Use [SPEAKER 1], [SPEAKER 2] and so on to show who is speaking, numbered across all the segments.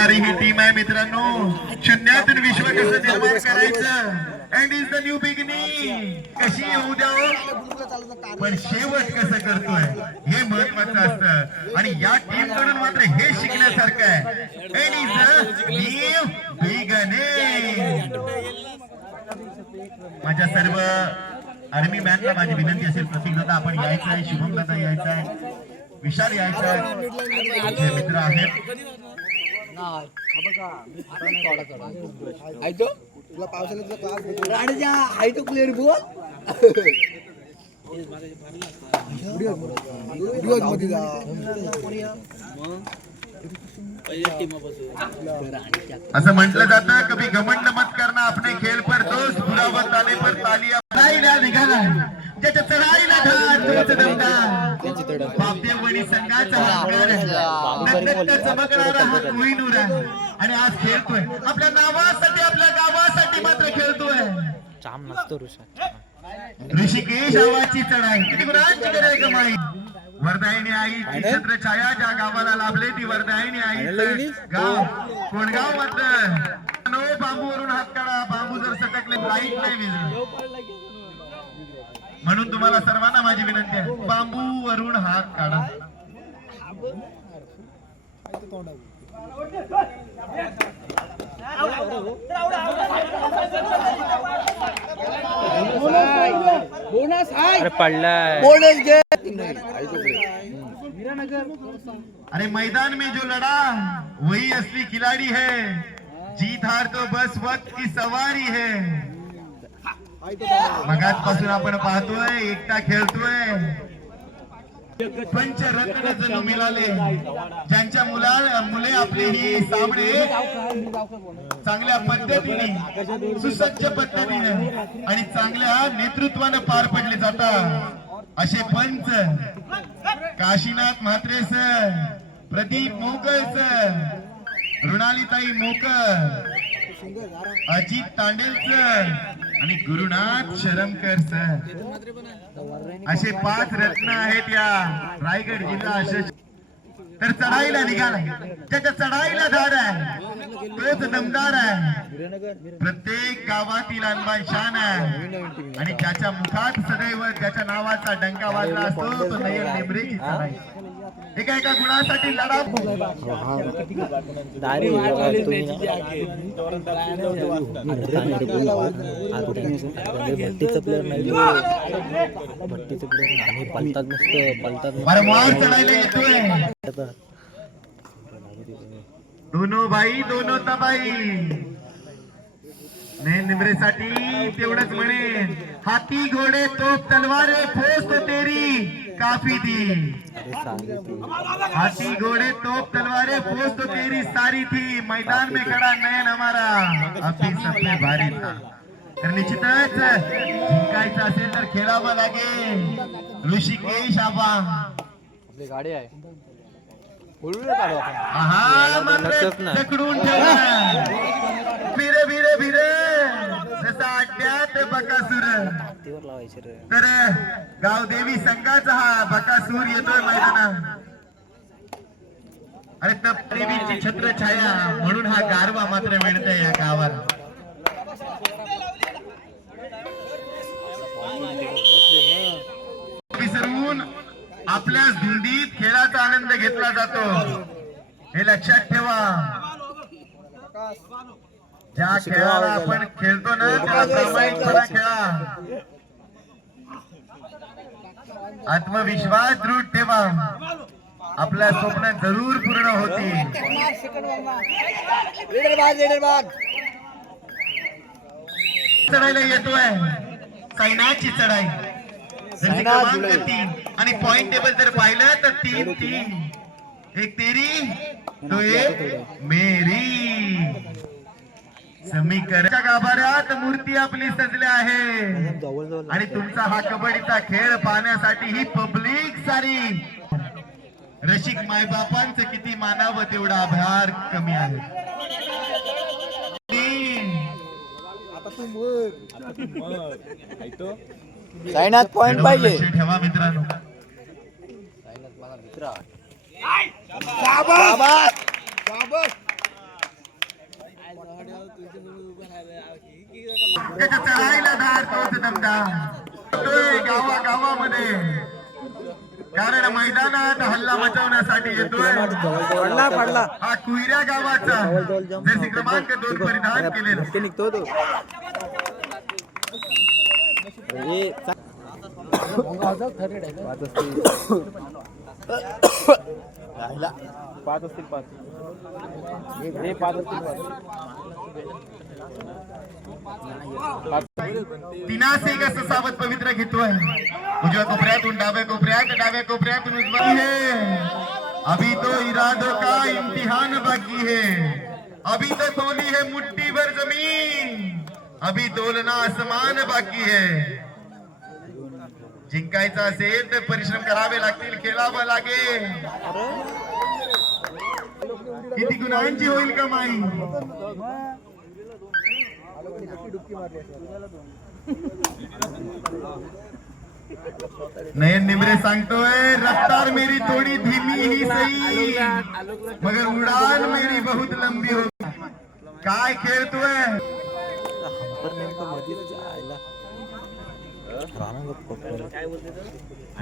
[SPEAKER 1] करणारी ही टीम आहे मित्रांनो. शून्यातून विश्व कसं निर्माण करायचं? And is the new beginning कशी येऊ द्या पण शेवट कसं करतोय? हे महत्वाचं असतं. आणि या टीमकडून मात्र हे शिकण्यासारखं आहे. And is the new beginning माझ्या सर्व आर्मी मॅनला माझी विनंती असेल प्रतीक दादा आपण यायचं आहे शुभम दादा यायचं आहे विशाल यायचं आहे मित्र आहेत.
[SPEAKER 2] राणीच्या हाय तो क्लिअर बोल. दिवसमध्ये जा.
[SPEAKER 1] असं म्हटलं जातं कभी घमंड मत करना अपने खेळ पर दोस्त बुरावत आले पर तालिया निघाला ज्याच्या चढाईला धार तोच दमदार संघाचा चमकणारा हा आहे. आणि आज खेळतोय. आपल्या नावासाठी आपल्या गावासाठी मात्र खेळतोय.
[SPEAKER 3] जाम नसतो ऋषा
[SPEAKER 1] ऋषिकेश आवाची चढाई. किती गुणांची गरज कमाई. वरदायिनी आई छत्र छाया ज्या गावाला लाभले ती वरदायिनी आई. गाव कोण गाव मात्र. नो बांबूवरून हात काढा बांबू जर सटकले लाइट नाही विझ म्हणून तुम्हाला सर्वांना माझी विनंती आहे. बांबू वरून हात काढा.
[SPEAKER 2] बोनस हाय
[SPEAKER 3] अरे पडलाय.
[SPEAKER 2] बोनस घे.
[SPEAKER 1] अरे मैदान में जो लड़ा वही असली खिलाड़ी है। जीत हार तो बस वक्त की सवारी है। मगाचपासून आपण पाहतोय एकटा खेळतोय. पंचरत्न जणू मिळाले ज्यांच्या मुला मुले आपली ही सामने चांगल्या पद्धतीने सुसज्ज पद्धतीने आणि चांगल्या नेतृत्वानं पार पडले जातात. असे पंच काशीनाथ म्हात्रे सर प्रदीप मोकळ सर रुणालीताई मोकर अजित तांडेल सर आणि गुरुनाथ शरमकर सर. असे पाच रत्न आहेत या रायगड जिल्हा अशोक तर चढाईला निघाला. त्याच्या चढाईला धार आहे. तोच दमदार आहे. प्रत्येक गावातील अनबान शान आहे. आणि त्याच्या मुखात सदैव त्याच्या नावाचा डंका वाजला असतो. तो नयन नेमरेची चढाई एका एका गुणासाठी लढा.
[SPEAKER 3] दारी भट्टीचं प्लेअर नाही. भट्टीचं प्लेअर आणि पलतात मस्त पलतात
[SPEAKER 1] वारंवार चढायला येतोय. दोनो भाई दोनो तबाई ने निमरेसाठी तेवढंच म्हणेन. हाती घोडे तोप तलवारे फोस तो तेरी. काफी थी। हाथी घोड़े तोप तलवारें फौज तो तेरी सारी थी। मैदान में खड़ा नयन हमारा। अभी सबसे भारी था। तर निश्चितच जिंकायचं असेल तर खेळावं लागेल। ऋषिकेश आबा
[SPEAKER 2] आपली गाडी आहे.
[SPEAKER 1] हा मात्र. जकडून ठेवला भिरे भिरे भिरे जसा अड्ड्यात बकासूर. तर गावदेवी संघाचा हा बकासूर येतोय मैदानात. अरे तप देवीची छत्र छाया म्हणून हा गारवा मात्र मिळतोय या गावाला. विसरून आपल्या धुंदीत खेळाचा आनंद घेतला जातो. हे लक्षात ठेवा. ज्या खेळाला आपण खेळतो ना त्याला प्रामाणिकपणा खेळा. आत्मविश्वास दृढ ठेवा. आपल्या स्वप्न जरूर पूर्ण
[SPEAKER 2] बाग
[SPEAKER 1] चढायला येतोय. सैनाची चढाई. क्रमांक तीन. आणि पॉइंट टेबल जर पाहिलं तर तीन तीन. एक तेरी तो एक मेरी. समीकरणच्या गाभाऱ्यात मूर्ती आपली सजली आहे. आणि तुमचा हा कबड्डीचा खेळ पाहण्यासाठी ही पब्लिक सारी. रसिक मायबापांचं किती मानावं तेवढा आभार कमी आहे.
[SPEAKER 2] पॉइंट पाहिजे.
[SPEAKER 1] ठेवा मित्रांनो.
[SPEAKER 2] शाबास शाबास
[SPEAKER 1] त्याच्या चढाईला धार तोच दमदार येतोय गावा गावामध्ये कारण मैदानात हल्ला मचवण्यासाठी येतोय
[SPEAKER 3] पडला पडला
[SPEAKER 1] हा कुयऱ्या गावाचा जसे क्रमांक दोन परिधान केलेला
[SPEAKER 3] निघतो तो हे. पाच असतील पाच हे पाच असतील पाच
[SPEAKER 1] तिनासे कसं सावध पवित्र घेतोय उजव्या कोपऱ्यातून डाव्या कोपऱ्यात डाव्या कोपऱ्यातून उजवा। है। अभी तो इरादों का इम्तिहान बाकी है। अभी तो तोली है मुट्ठी भर ज़मीन। अभी तोलना आसमान बाकी है। जिंकायचं असेल तर परिश्रम करावे लागतील खेळावं लागेल. किती गुणांची होईल कमाई? नयन निमरे सांगतोय रफ्तार मेरी थोड़ी धीमी ही सही. मगर उड़ान मेरी बहुत लंबी हो काय खेळतोय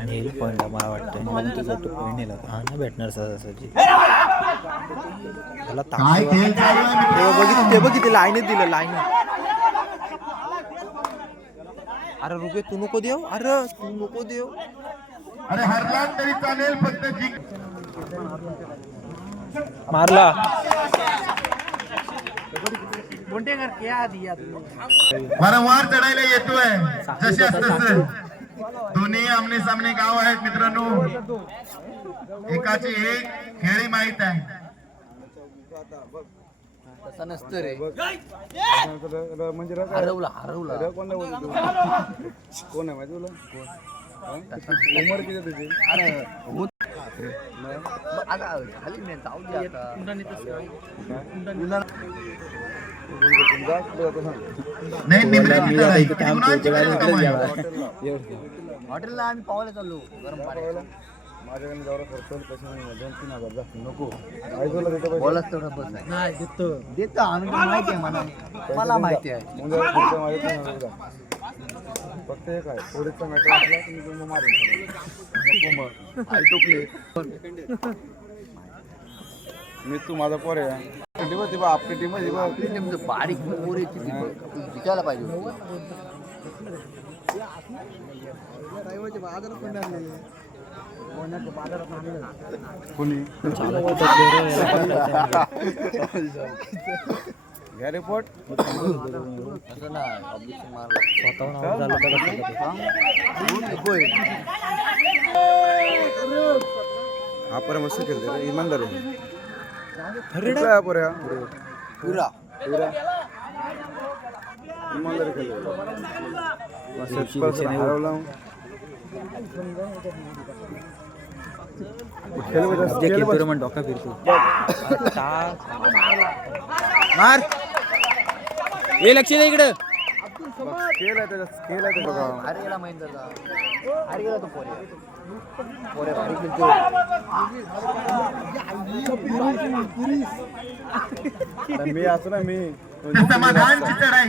[SPEAKER 3] नेल मला वाटतं मला तुझा तो पॉईंट नेला हा ना भेटणार सहजासहजी त्याला? बघितलं ते बघितलं लाईनच दिलं लाईन अरे रुपये तू नको देव अरे तू नको देव
[SPEAKER 1] अरे हरला तरी चालेल फक्त जिंक
[SPEAKER 3] मारला
[SPEAKER 1] वारंवार चढायला येतोय. जशास तसं दोन्ही आमने सामने गाव आहेत मित्रांनो. एकाची एक खेळी माहीत आहे.
[SPEAKER 2] तसं नसतं रे. हरवला हरवला.
[SPEAKER 4] कोण आहे माहिती तुला? उमर किती तुझी?
[SPEAKER 2] अरे होत. मग आता खाली नाही जाऊ दे आता.
[SPEAKER 1] नाही?
[SPEAKER 2] हॉटेलला आम्ही पावायला चाललो गरम पाण्याचं
[SPEAKER 4] माझ्याकडे जवळ खर्च होईल पैसे नाही दोन तीन हजार जास्त नको. काय तुला देतो पैसे.
[SPEAKER 2] बोलत तेवढं बस आहे. नाही देतो. देतो आम्ही माहिती आहे मला मला माहिती आहे.
[SPEAKER 4] पुढच्या माझ्या तीन हजार द्या. फक्त एक आहे पुढचा मॅटर असला तुम्ही तुम्ही मारून नको मग.
[SPEAKER 2] आई टोकले.
[SPEAKER 4] मी तू माझा पोर आहे टीम ती आपली टीम आहे बा
[SPEAKER 2] तुमचं बारीक बघ. आपण जिंकायला पाहिजे होती.
[SPEAKER 4] कोणी घ्या रिपोर्ट
[SPEAKER 2] असं ना ऑब्जेक्शन मारलं
[SPEAKER 3] स्वतःहून आवाज आला तर कसं करायचं?
[SPEAKER 2] होय.
[SPEAKER 4] हा पर.
[SPEAKER 2] पुरा.
[SPEAKER 4] इमानदारी खेळते हरवला.
[SPEAKER 3] जे खेळतो रे मग डोका फिरतो. मार. हे लक्ष दे इकडं.
[SPEAKER 4] आहे त्याचा आहे त्याचा. बघा
[SPEAKER 2] अरे गेला महेंद्रचा अरे गेला तो पोरे পরে বাড়ি কিন্তু
[SPEAKER 4] तर मी असं ना मी
[SPEAKER 1] समाधानची चढाई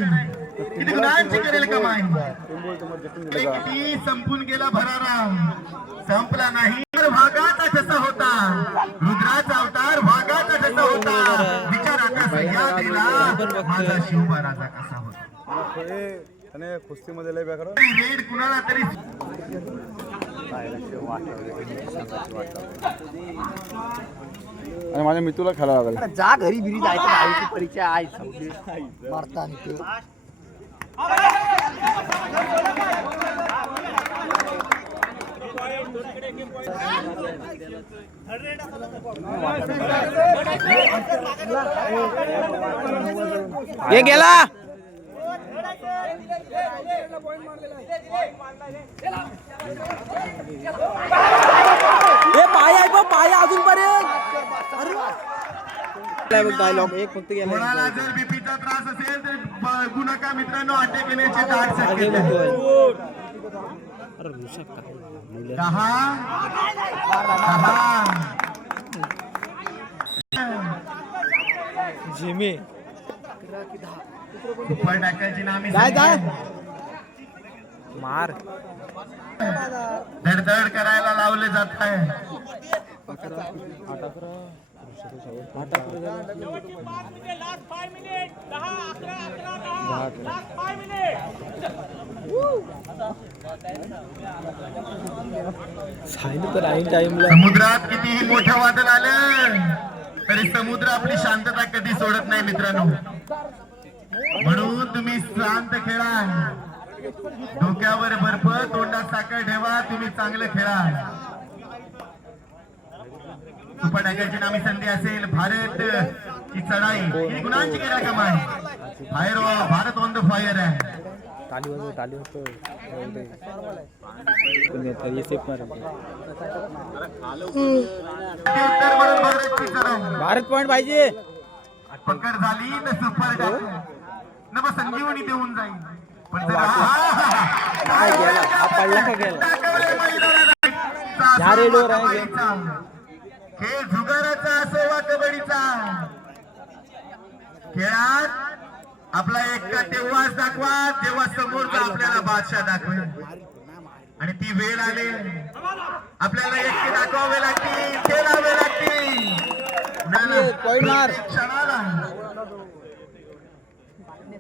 [SPEAKER 1] किती गुणांची करेल कमाई
[SPEAKER 4] का
[SPEAKER 1] संपून गेला भराराम संपला नाही तर वाघाचा जसा होता रुद्राचा अवतार वाघाचा जसा होता विचाराचा दिला माझा शिवबाराचा कसा होता
[SPEAKER 4] मग कुस्तीमध्ये लय बेकार
[SPEAKER 1] रेड कुणाला तरी
[SPEAKER 4] आणि माझ्या मितूला खेळावं लागेल.
[SPEAKER 2] अरे जा घरी बिरी जायचं दहावीची परीक्षा आहे संपली मारता.
[SPEAKER 3] हे गेला! हे पाय आहे बघ पाय अजून पर्यंत बघ डायलॉग एक फक्त गेला.
[SPEAKER 1] कोणाला जर बीपीचा त्रास असेल तर मित्रांनो अटॅक येण्याचे दाट शक्यता दहा. सुपर टाकायची नामी. संधी.
[SPEAKER 3] मार
[SPEAKER 1] धडधड करायला लावले जात समुद्रात कितीही मोठं वादळ आलं तरी समुद्र आपली शांतता कधी सोडत नाही मित्रांनो शांत खेळा डोक्यावर बर्फ तोंडात साखर ठेवा तुम्ही चांगलं खेळा सुपर नामी संधी असेल भारत ची चढाई. ही गुणांची केला कमाई. Fire Bharat on the fire आहे.
[SPEAKER 3] टाली वाजव
[SPEAKER 1] भारतची चढाई.
[SPEAKER 3] भारत पॉइंट पाहिजे.
[SPEAKER 1] पकड झाली सुपर टाक. न मग संजीवनी देऊन जाईल पण जर हा-
[SPEAKER 3] पडला का गेला?
[SPEAKER 1] जुगाराचा असो वा कबड्डीचा. खेळात आपला एकटा तेव्हाच दाखवा जेव्हा समोरचा आपल्याला बादशाह दाखवेल. आणि ती वेळ आली. आपल्याला एकटे दाखवावे लागतील खेळावे लागतील ना, ना.
[SPEAKER 3] पॉईंट मार.
[SPEAKER 1] प्रत्येक क्षणाला
[SPEAKER 3] जा जा
[SPEAKER 1] वरवर चढाई तुम्ही बघितला असा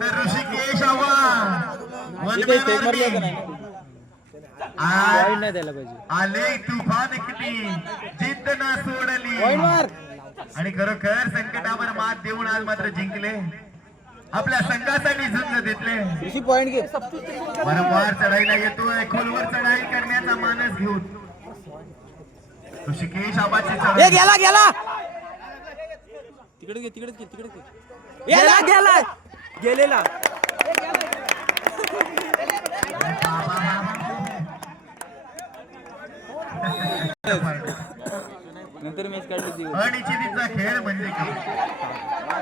[SPEAKER 1] तर ऋषिकेश
[SPEAKER 3] नाही. द्यायला पाहिजे.
[SPEAKER 1] आले तुफान किती? जिद्द ना सोडली आणि खरोखर संकटावर मात देऊन आज मात्र जिंकले. आपल्या संघासाठी झुंज देतले.
[SPEAKER 3] पॉइंट
[SPEAKER 1] वारंवार चढाईला येतोय. खोलवर चढाई करण्याचा मानस घेऊन. ऋषिकेश आबाची
[SPEAKER 3] ए गेला गेला. तिकडे घे तिकडे घे तिकडे घे. गेला गेला. गेलेला. नंतर मॅच काढली ती.
[SPEAKER 1] अनिश्चितीचा खेळ म्हणजे काय?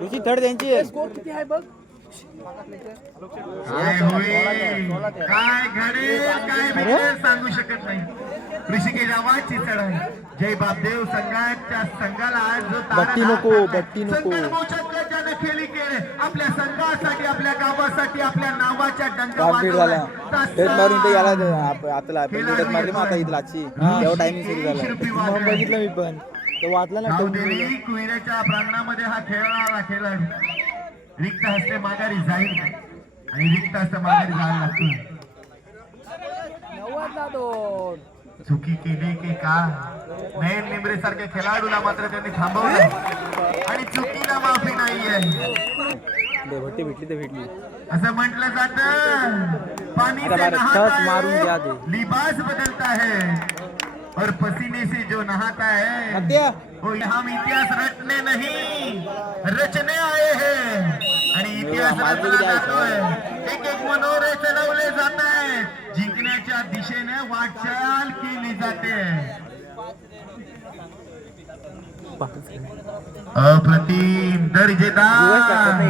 [SPEAKER 3] ऋषी थर्ड त्यांची आहे.
[SPEAKER 1] काय होईल काय घडेल काय सांगू शकत नाही. ऋषिकेश आवाजची चढाई जय बापदेव संघाच्या संघाला आज जो तारा
[SPEAKER 3] बट्टी नको. बट्टी नको.
[SPEAKER 1] ज्यानं खेळी केले. आपल्या संघासाठी आपल्या गावासाठी आपल्या नावाच्या
[SPEAKER 3] मग बघितलं मी पण. तो वाचला ना
[SPEAKER 1] कुहिऱ्याच्या प्रांगणामध्ये हा खेळणारा खेळाडू. रिक्त हस्ते माघारी जाईल आणि रिक्त हस्ते माघारी जायला लागतो चुकी केली की का नयन निमरे सारख्या खेळाडूला मात्र त्यांनी थांबवलं. आणि चुकीला माफी नाहीये.
[SPEAKER 3] भट्टी भेटली तर भेटली.
[SPEAKER 1] असं म्हटलं जात. पानी
[SPEAKER 3] आता
[SPEAKER 1] से नहाता है. लिबास बदलता है और पसीने से जो नहाता है वो हम इतिहास रटने नहीं. रचने आए हैं. आणि इतिहास एक एक मनोरे चढवले जात. आहे जिंकण्याच्या दिशेने वाटचाल केली जाते. अप्रतिम दर्जेदार.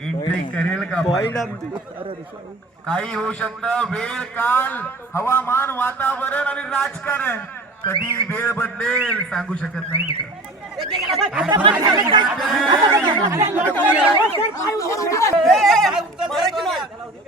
[SPEAKER 1] एंट्री करेल का काही होऊ शकतं. वेळ काल हवामान वातावरण आणि राजकारण. कधी वेळ बदलेल सांगू शकत नाही ハハハハ!